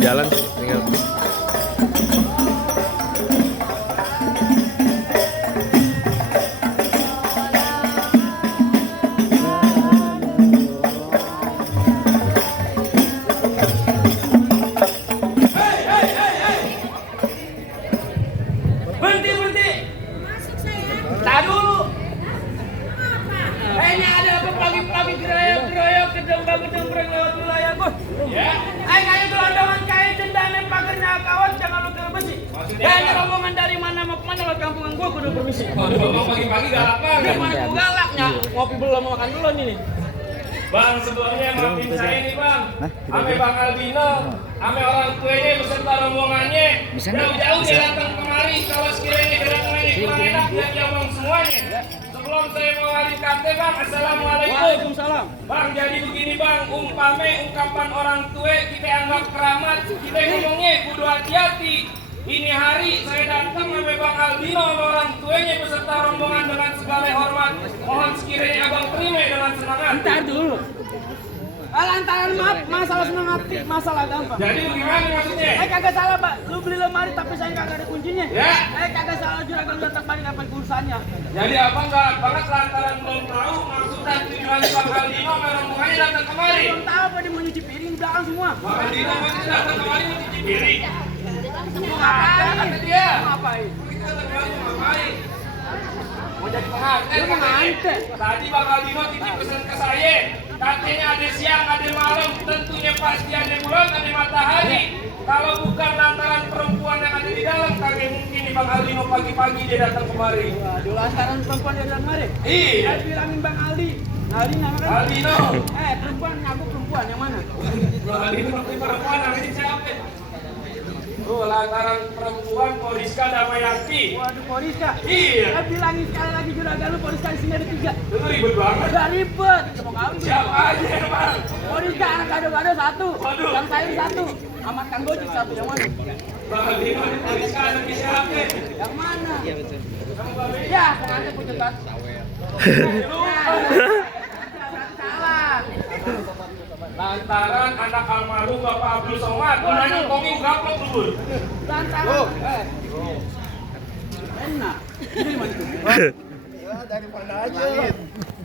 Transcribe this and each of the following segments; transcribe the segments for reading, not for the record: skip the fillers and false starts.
jalan sih, tinggal. Berhenti. Tak dulu. Ini ada apa pagi-pagi geroyok kedeng-kedeng lewat wilayah bos. Ya. Ayo gelondongan kain cendana pagernya kawan jangan lu besi. Dan rombongan dari mana mau kemana lo kampungan gua kudu permisi. Ngomong pagi-pagi galak banget. Gimana gua galaknya? Ngopi belum makan dulu nih. Bang, sebelumnya maafin saya nih bang. Ame Bang Aldino, ame orang tuanya beserta rombongannya. Jauh-jauh dia datang kemari. Kalau sekiranya kedatangannya kurang enak, dia ngomong semuanya. Sebelum saya mewali kate bang, assalamualaikum. Waalaikumsalam. Bang, jadi begini bang, ungkapan orang tua kita anggap keramat. Kita ngomongnya kudu hati-hati. Ini hari saya datang sama Bang Aldino sama orang tuanya beserta rombongan dengan segala hormat. Mohon sekiranya abang terima dengan semangat. Ntar dulu. Lantaran maaf, masalah senang hati, masalah gampang. Jadi bagaimana maksudnya? Kagak salah pak, lu beli lemari tapi saya kagak ada kuncinya. Ya. Kagak salah juragan lu terbalik apa urusannya. Jadi abang galak banget lantaran belum tahu maksud dan tujuan Bang Aldino sama rombongannya datang kemari. Belum tahu apa dia mau nyuci piring di belakang semua. Bang Aldino masih datang kemari mau cuci piring. Ngapain? Kata dia. Ngapain? Kita datang kemari mau ngapain? Mau jadi pengantin. Lu pengantin? Tadi Bang Aldino titip pesan ke saya. Katanya ada siang, ada malam, tentunya pasti ada bulan, ada matahari. Kalau bukan lantaran perempuan yang ada di dalam, kagak mungkin nih Bang Aldino pagi-pagi dia datang kemari. Waduh, lantaran perempuan dia datang kemari? Iya. Saya bilangin Bang Aldi. Aldi namanya kan? Aldino. Perempuan ngaku perempuan, yang mana? Bang Aldino perempuan namanya siapa? Oh, lantaran perempuan Poriska Damayati. Waduh, Poriska. Iya. Saya bilangin sekali lagi juragan lu Poriska di sini ada 3. Itu ribet banget. Udah ribet. Mau kawin. Siapa aja Bang? Poriska anak gado-gado 1. Waduh. Yang sayur 1. Amat Kang Gojek 1. Yang mana? Bang Aldino ini Poriska anaknya siapa? Yang mana? Iya betul. Kamu Bang Aldino? Ya, pengantin punya kan. Salah. Lantaran anak almarhum Bapak Abdul Somad, gunanya kongi gaplok dulu. Lantaran. Enak. Ini mana tuh? Dari mana aja?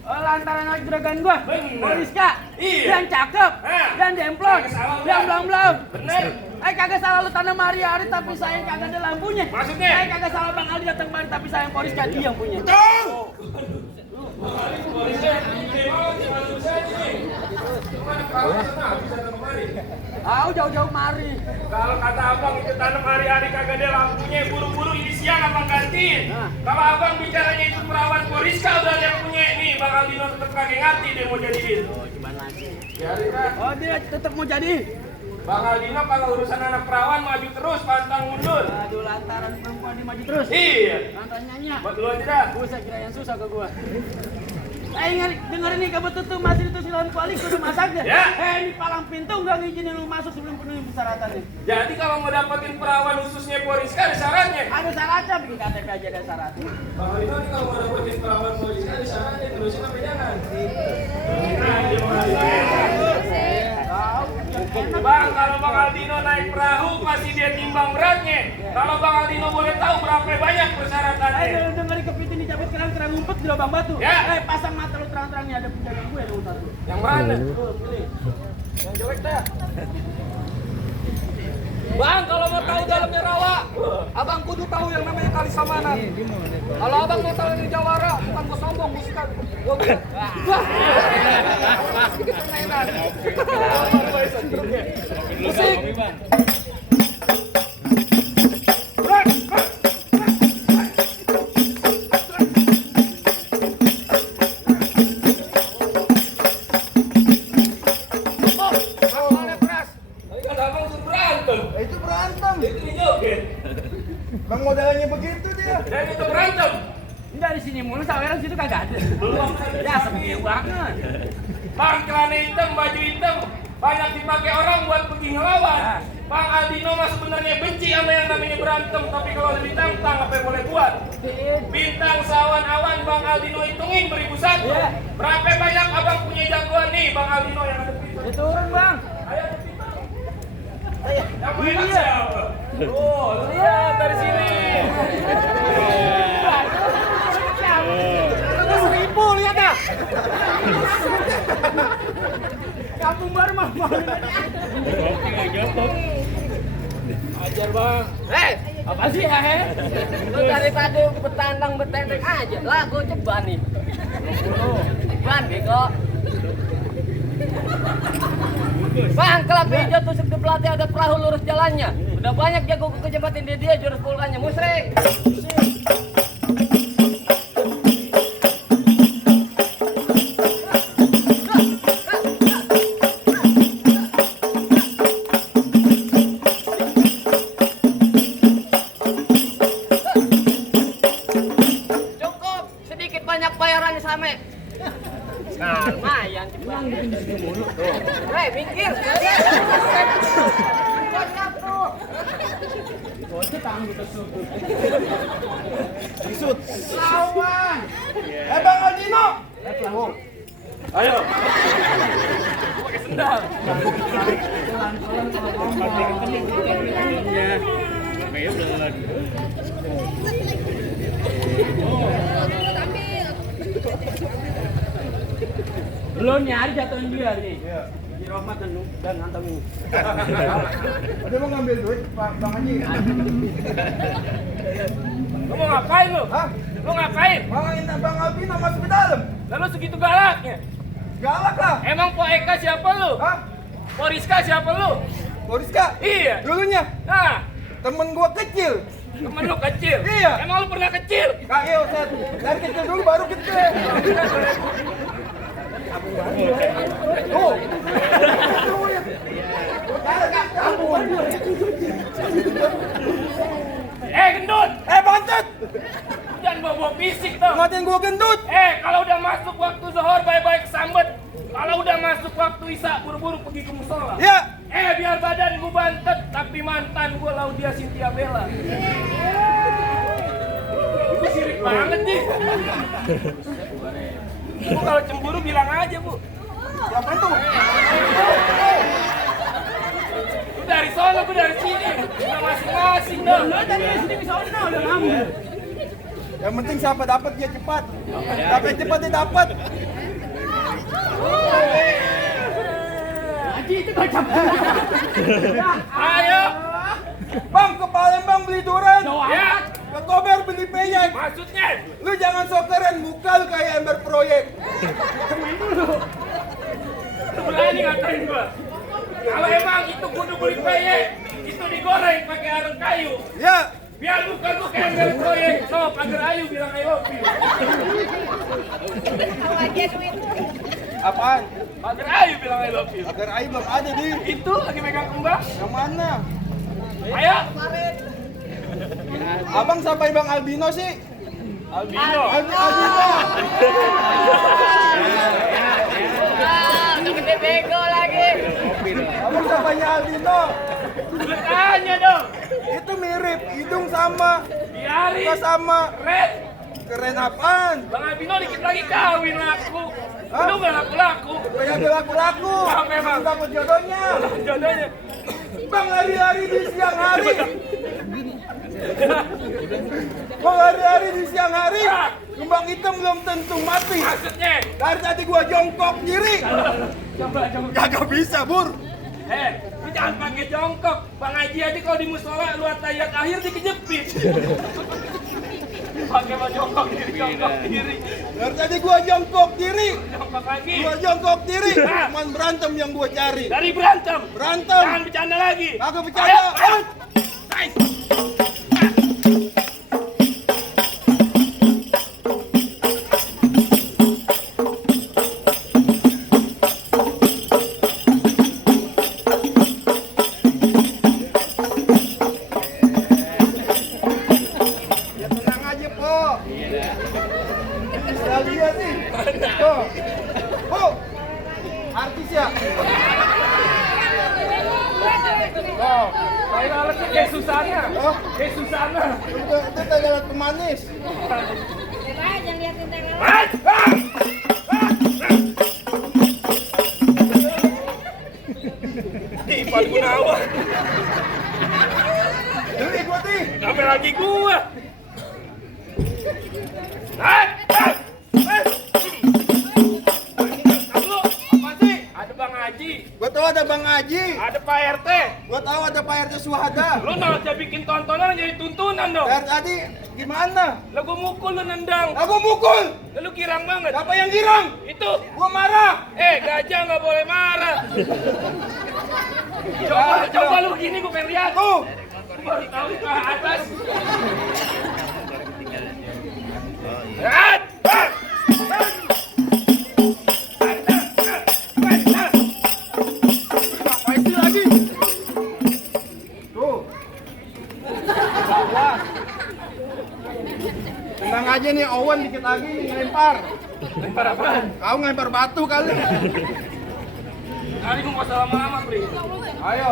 Lantaran anak juragan gua. Bener. Poriska. Iya. Yang cakep. Yang demplon. Kagak salah, Yang udah. blong-blong. Bener. Kagak salah lu tanam hari-hari tapi sayang kagak ada lampunya. Maksudnya? Kagak salah Bang Aldi datang kemari tapi sayang Poriska dia yang punya. Poriska gimana sih maksud saya nih? Gimana kalau sana bisa datang kemari? Jauh-jauh mari. Kalau kata abang itu tanam hari-hari kagak ada lampunya, buru-buru ini siang abang gantiin. Kalau abang bicaranya itu perawan Poriska udah yang punya nih, Bang Aldino tetap kagak ngerti dia mau jadiin. Gimana lagi? Biarin dah. Dia tetap mau jadi. Bang Aldino kalau urusan anak perawan maju terus, pantang mundur. Aduh, lantaran perempuan dia maju terus. Iya. Lantaran nyanyi. Buat dulu aja dah. Gua saya kira yang susah ke gua. Dengerin nih kabar tutup masih itu silang kuali kudu masaknya. Ya. Ini palang pintu nggak ngizinin lu masuk sebelum penuhi persyaratannya. Jadi kalau mau dapetin perawan khususnya Poriska ada syaratnya. Ada syaratnya bikin KTP aja ada syaratnya. Bang Aldino nih kalau mau dapetin perawan Poriska ada syaratnya, terusin apa jangan? Bang, kalau Bang Aldino naik perahu pasti dia timbang beratnya. Kalau Bang Aldino boleh tahu berapa banyak persyaratannya. Ayo dengerin ke pintu nih cabut kerang ngumpet di lubang batu. Ya. Pasang mata lu terang-terangnya ada penjaga gue ada satu. Yang mana? Tuh, pilih. Yang jelek dah. Bang, kalau mau tahu dalamnya rawa, abang kudu tahu yang namanya Kali Samanan. Kalau abang mau tahu yang Jawara, bukan gue sombong, bukan. Wah, sedikit permainan. Musik. Itu berantem. Itu joget. Bang modalnya begitu dia. Dan itu berantem. Enggak di sini mulu saweran situ kagak ada. Belum. Ya sepi banget. Bang, celana hitam, baju hitam banyak dipakai orang buat pergi ngelawan. Bang Aldino mah sebenarnya benci sama yang namanya berantem, tapi kalau udah ditantang apa yang boleh buat? Bintang sawan awan Bang Aldino hitungin beribu satu. Berapa banyak abang punya jagoan nih Bang Aldino yang ada di situ? Turun bang. Ayo di situ. Yang enak siapa? Oh, lihat dari sini. Itu 1000 lihat ya. Kampung baru mah. Ajar bang. Apa sih ya? Lu dari tadi betandang aja. Lah gua ceban nih. Ceban bego. Bang, klub hijau tusuk di pelatih ada perahu lurus jalannya. Udah banyak jago kecepatin dia jurus pulkannya musrik. Cukup, sedikit banyak bayarannya sama. Nah, lumayan cepat. Hei, minggir. Lawan. Bang Aldino. Ayo. Pakai sendal. Belum nyari jatuhin dia nih. Di Rahmat dan hantam ini. Ada mau ngambil duit Bang Haji? Lu mau ngapain lu? Hah? Lu ngapain? Bang Albino masuk ke dalam. Lalu segitu galaknya. Galak lah. Emang Po Eka siapa lu? Hah? Po Rizka siapa lu? Borisca? Iya. Dulunya Nah, temen gua kecil. temen lu kecil. Iya. Emang lu pernah kecil? Iya, Ustaz. Dari kecil dulu baru gede. Oh. Gendut! Bantut. Jangan bawa fisik dong. Ngatain gua gendut. Kalau udah masuk waktu zuhur baik-baik kesambet. Kalau udah masuk waktu isya buru-buru pergi ke musola. Ya. Biar badan gua bantet tapi mantan gua Laudia Cynthia Bella. Itu sirik banget nih. Bu kalau cemburu bilang aja, Bu. Siapa itu? Lu dari sono, gua dari sini. Udah masing-masing dong. Lu dari sini bisa udah ngambil. Yang penting siapa dapat dia cepat. Tapi cepat dia dapat. Haji itu kau capek. Ayo. Bang, ke Palembang beli durian. Ya. Ke Kober beli peyek. Maksudnya? Lu jangan sok keren, muka lu kayak ember proyek. Lu berani ngatain gua? Kalau emang itu kudu beli peyek, itu digoreng pakai areng kayu. Ya. Biar muka gua kayak ember proyek. Sok, agar ayu bilang I love you. Apaan? Agar ayu bilang I love you. Agar air belum ada di. Itu lagi megang kembang. Yang mana? Ayo. Abang sampai Bang Albino sih. Albino. Albino. Gede bego lagi. Abang sampainya Albino. Lu tanya dong. Itu mirip, hidung sama, Biarin. muka sama. Red. Keren apaan? Bang Albino dikit lagi kawin laku. Hah? Lu nggak laku-laku. Banyak laku-laku. Apa emang? Dapat jodohnya. Jodohnya. Bang hari-hari di siang hari. Bang hari-hari di siang hari. Kembang hitam belum tentu mati. Maksudnya? Dari tadi gua jongkok diri. Coba. Kagak bisa, Bur. Lu jangan pakai jongkok. Bang Haji aja kalau di musola lu tahiyat akhir dikejepit. Pakai mau jongkok diri. Dari tadi gua jongkok diri. Jongkok lagi. Gua jongkok diri. Cuman berantem yang gua cari. Dari berantem. Berantem. Jangan bercanda lagi. Kagak bercanda. Ayo. Nice. Ya tenang aja, Po. Saya lihat nih. Po. Artis ya? Oh, kayak alatnya kayak Susana. Oh. Kayak Susana. Itu tadi alat pemanis. Jangan liatin teler. Tiba Pak Gunawan. Jadi ikuti. Sampai lagi gua. Apa sih? Ada Bang Haji, Gua tahu ada Bang Haji. ada Pak RT. Gua tahu ada Pak RT Suhada. Lu nggak usah bikin tontonan jadi tuntunan dong. Pak RT tadi gimana? Lah gua mukul lu nendang. Aku mukul. Lah lu girang banget. Siapa yang girang? Itu. Gua marah. Gajah nggak boleh marah. Coba lu gini gua pengen lihat. Tuh. Baru tahu ke atas. Apa itu lagi? Tuh. Awas. Tenang aja nih, Owen dikit lagi ngelempar. Lempar apaan? Kau ngelempar batu kali. Hari gua nggak usah lama-lama, Bri. Ayo.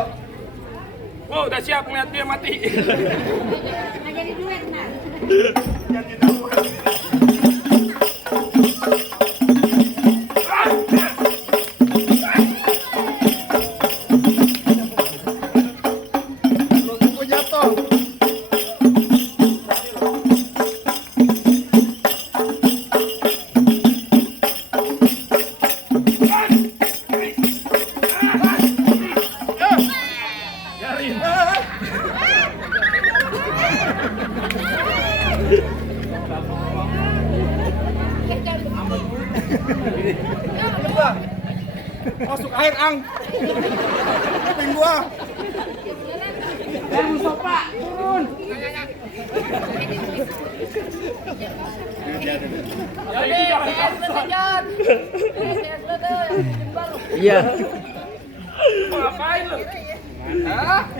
Gua udah siap ngeliat dia mati. Nggak jadi duit, nah. Terus aku jatuh. Coba. Masuk air, Ang. Kuping gua. Dan Mustafa, turun. Iya. Mau ngapain lu?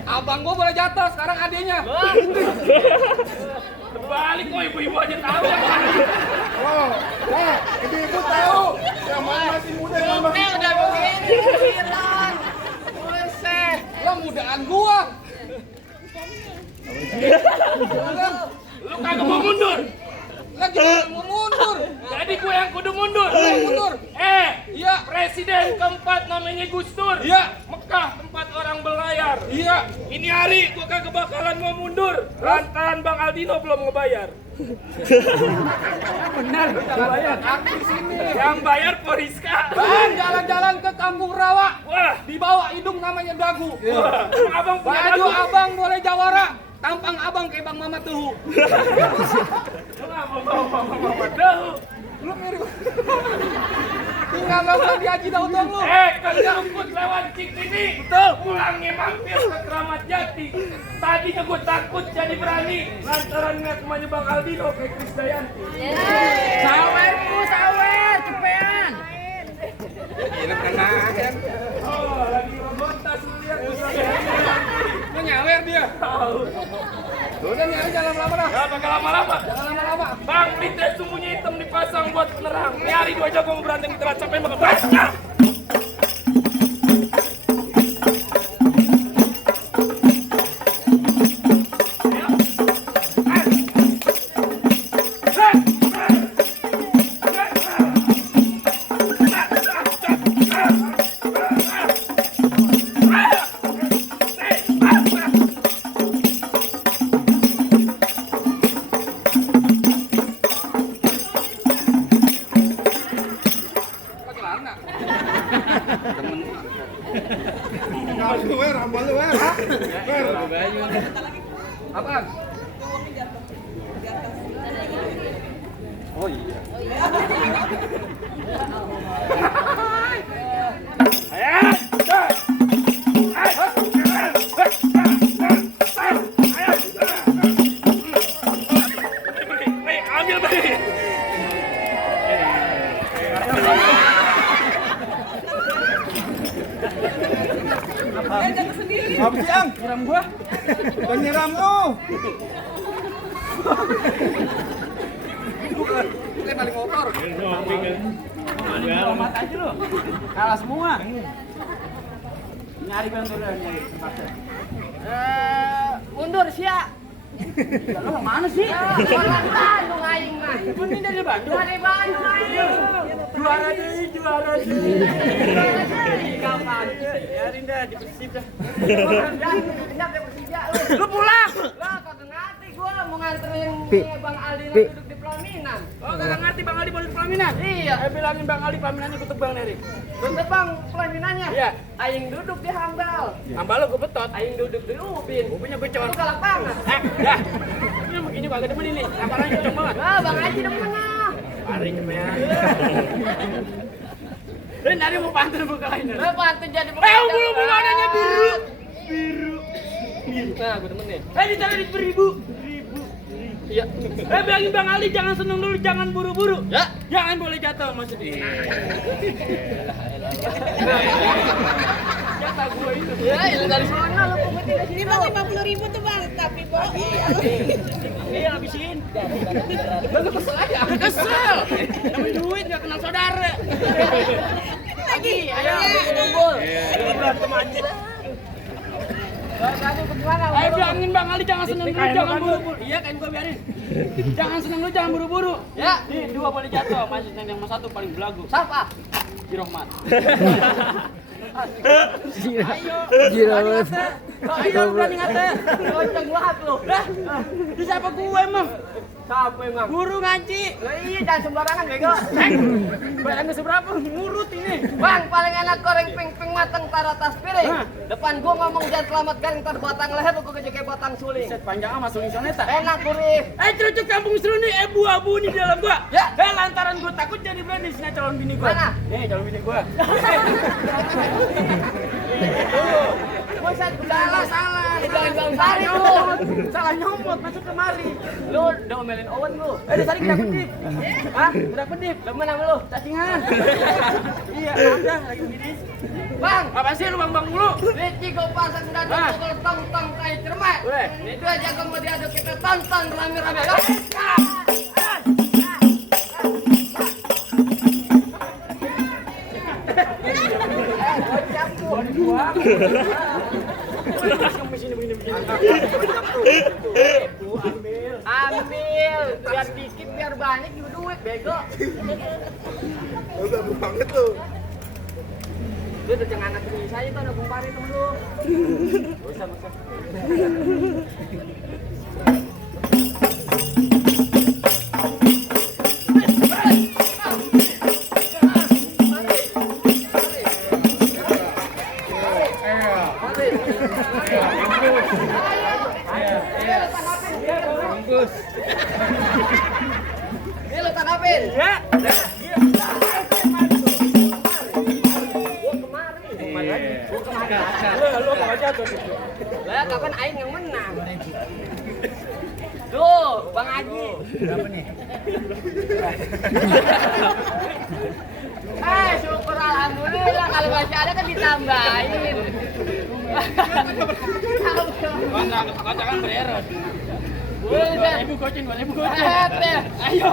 Abang gua boleh jatuh, sekarang adiknya. Terbalik kok ibu-ibu aja tahu. Oh, ibu-ibu tahu. Yang mana masih muda, yang mana masih tua. Lah mudaan gua. Lu kagak mau mundur. Lagi mau mundur. Jadi gue yang kudu mundur. Mundur. Iya, presiden keempat namanya Gus Dur. Iya. Mekah tempat orang berlayar. Iya. Ini hari gue kagak bakalan mau mundur. Lantaran Bang Aldino belum ngebayar. Benar, jangan bayar. Aku di sini. Yang bayar Poriska. Bang, jalan-jalan ke Kampung Rawa. Wah, Dibawa hidung namanya dagu. wah, abang punya Baju dagu. abang boleh jawara. Tampang abang kayak Bang Mama Tuhu. Kenapa bawa dahu? Lu mirip. Tinggal nggak di Haji Daud dong lu. Kalau rumput lewat cik ini, betul. Pulangnya mampir ke Keramat Jati. Tadinya gue takut jadi berani, lantaran ngeliat rumahnya Bang Aldino kayak Krisdayanti. Sawerku, sawer, cepean. Oh, lagi robotas lu lihat tuh. Lu nyawer dia. Tahu. Udah nyari jalan lama dah. Gak bakal lama-lama. Jangan lama-lama. Bang, lintas sumbunya hitam dipasang buat penerang. Ini hari 2 jam gue mau berantem di telat sampai bakal basah. Pakai celana. Nah, lu wer, apa lu wer? Wer. Apaan? Oh iya. Ambil beri. Apa sih, Ang? Nyiram gua? Bukan nyiram tuh. Ini paling motor. Lompat aja lu. Kalah semua. Nyari bang turun nyari. Mundur, Sia. Lo mana sih? Orang Bandung aing mah. Ini dari Bandung. Dari Bandung aing. Juara deh. Juara deui kapan? Ya Rinda di Persib dah. Jangan Persija lu. Lu pulang. Lah kagak ngerti gua mau nganterin Bang Aldi Pi. duduk di pelaminan. Oh, kagak ngerti Bang Ali mau di pelaminan? Iya. Bilangin Bang Ali pelaminannya kutuk Bang Neri. Bentar Bang pelaminannya. Iya. Aing duduk di Hambal. Ambal lo gue betot. Aing duduk di Ubin. Ubinnya gue cewek. Itu galak banget. Dah. Ini begini kagak demen ini. Laparan cocok banget. Lah Bang Haji demen lah. Mari cepetan. Rin, tadi mau pantun buka lain. Lah pantun jadi Bulu bunganya biru. Nah, gua demen nih. Ditaruh di ribu. Iya. Bilangin Bang Ali jangan seneng dulu, jangan buru-buru. Ya. Jangan boleh jatuh maksudnya. Jatah gue itu. Ya, itu dari sana lu kometin dari sini. Ini bang 50.000 tuh bang, tapi kok. Iya habisin. Lu kesel aja. Kesel. Dapat duit gak kenal saudara. Lagi, Ayo, kumpul. Berantem aja. Tadi kemana? Ayo bilangin Bang Ali jangan seneng dulu, jangan buru-buru. Iya kan gua biarin. Jangan seneng dulu, jangan buru-buru. Ya. Nih, 2 boleh jatuh, masih yang mau 1 paling belagu. Siapa? Si Rohmat. Jirawat. Ayo berani ngata. Lonceng banget lu. Lah, di siapa gue emang? Siapa emang? Guru ngaji. Lah iya jangan sembarangan bego. Bayangin seberapa ngurut ini. Bang, paling enak goreng ping-ping mateng taruh atas piring. Hah? Depan gua ngomong jangan selamat garing tar batang leher gua kayak batang suling. Set panjang sama suling soneta. Enak gurih. Cerucuk kampung seru nih, bu-abu nih di dalam gua. Ya. Lantaran gua takut jadi brand di sini calon bini gua. Mana? Nih, calon bini gua. Buset, salah. Jangan Bang Sari lu. Salah nyomot masuk kemari. Lu domelin Owen lu. Dari tadi udah pedip. Hah? Udah pedip. Demen sama lu. Cacingan. Iya, udah lagi bidis. Bang, Apa sih lu bang mulu? Ricci gua pasang dan Hah? pukul tong-tong kayak cermat. Weh. Itu aja gua mau diaduk kita tonton rame-rame. Yo. Ambil, biar dikit biar banyak juga duit bego. Udah banget tuh. Dia udah jangan anak ini saya tuh ada kumparin temen lu. Bisa. Ini lu tanggapin. Ya. Lu kalau jatuh gitu. Lah kapan aing yang menang? Tuh, Bang Haji. Berapa nih? Syukur alhamdulillah kalau masih ada kan ditambahin. Katakan beres. Buset. 2.000 goceng, 2.000 goceng. Deh. Ayo.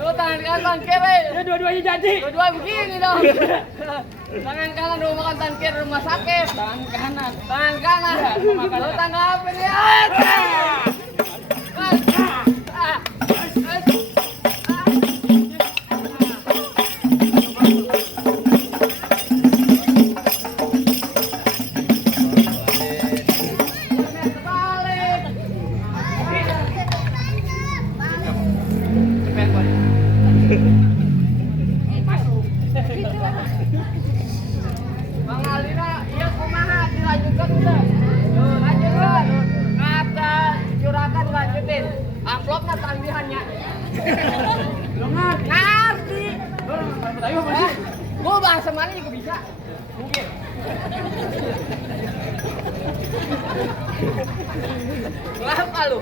Lu tangan kanan tangan kiri. Ya dua-duanya jadi. Dua-dua begini dong. Tangan kanan rumah makan, tangan kiri rumah sakit. Tangan kanan. Tangan kanan. Lu tanggapin ya. Bang Alina, iya kumaha dilanjutkan udah. Lanjut lah. Kata curahkan lanjutin. Amplopnya tambihannya. Lu ngerti. Ngerti. Gua bahasa mana juga bisa. Mungkin. Kenapa lu?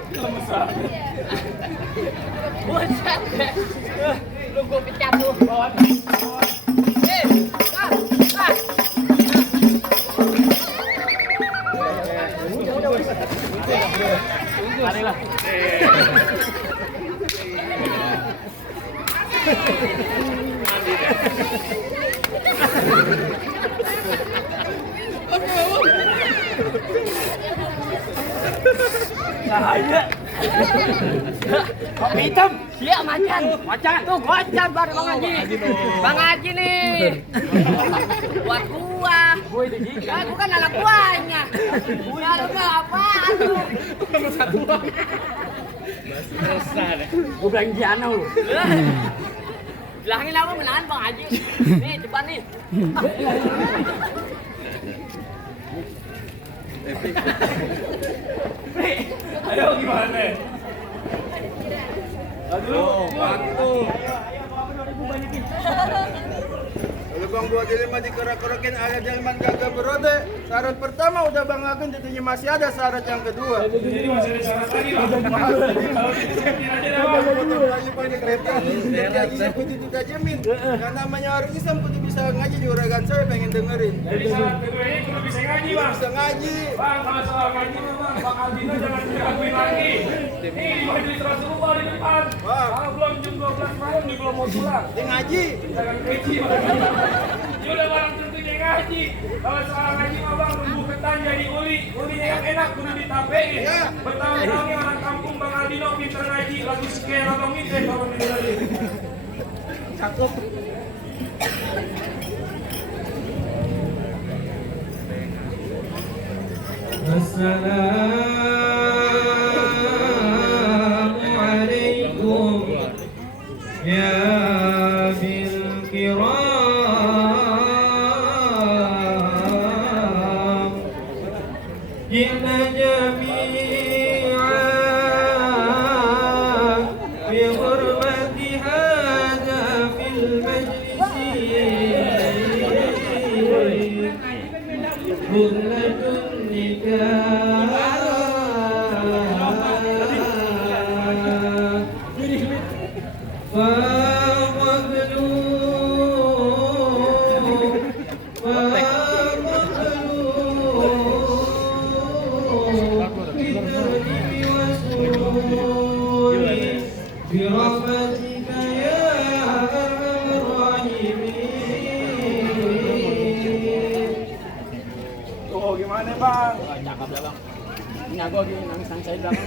Buset deh. Lu gua pecat lu. Marilah. Bahaya. Kopi hitam. Iya macan. Macan. Tuh macan baru Bang Haji. Bang Haji nih. Buat gua. Ya, gua kan anak buahnya. Ya lu mah apaan lu? Gue bilang Giana lu. Bilangin aku menahan Bang Haji. Nih cepat nih. Ayo gimana? Aduh, Kalau Bang buat jelema dikerak-kerakin ada jelema gagal berode. Syarat pertama udah Bang Agen, tentunya masih ada syarat yang kedua. jadi masih ada syarat lagi bang. Kalau gitu seperti aja dah bang. Betul lagi pakai kereta. Jadi saya kudu tidak jamin. Karena namanya orang Islam kudu bisa ngaji di uragan saya pengen dengerin. Jadi syarat kedua ini kudu bisa ngaji bang. Bisa ngaji. Bang, kalau soal ngaji mah bang, Bang Aldino jangan diraguin lagi. Ini di majelis Rasulullah di depan. Kalau belum jam 12 malam, dia belum mau pulang. Dia ngaji. Jangan keci bang. Dia udah barang tentunya ngaji. Kalau soal ngaji mah bang, nunggu ketan jadi uli. Ulinya yang enak, kudu ditapein. Bertahun-tahun yang orang kampung Bang Aldino pintar ngaji. Lagu sekian atau ngintip kalau dengerin. Assalamualaikum ya bil kiram jina jami'an bi hurmati hadha fil majlisi hurmatun nikah برحمتك يا أرحم الراحمين. Oh gimana Bang? Cakep ya bang. Ini aku lagi nangisan saya belakang.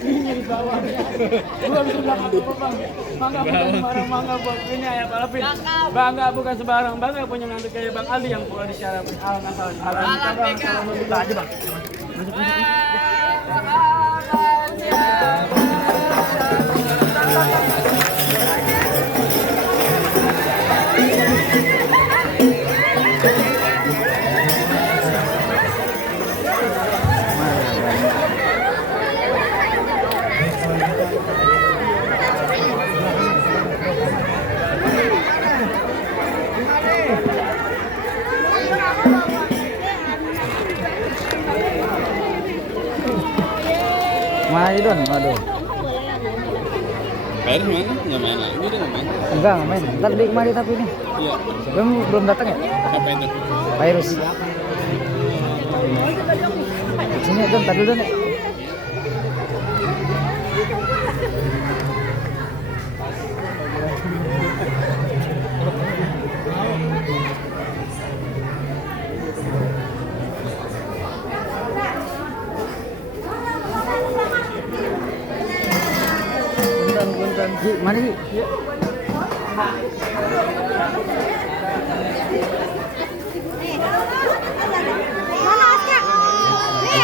Ini di bawah. Gua bisa belakang apa bang? Bangga bukan sembarang bangga buat ini ya Pak Lapin. Bangga bukan sembarang bangga punya menantu kayak Bang Aldi yang pula disyarapin alang-alang. Kita aja bang. Mana Don? Waduh. Air mana? Nggak main lagi, dia nggak main. Enggak main. Tadi kemarin tapi ini. Iya. Belum datang ya? Apa itu? Virus. Sini Don, tadi Don. Buntan. Mari. Mana Aska? Nih,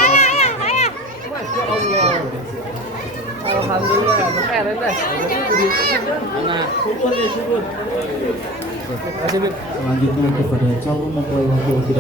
ayah. Alhamdulillah, keren deh. Mana? Syukur. Selanjutnya kepada calon mempelai laki-laki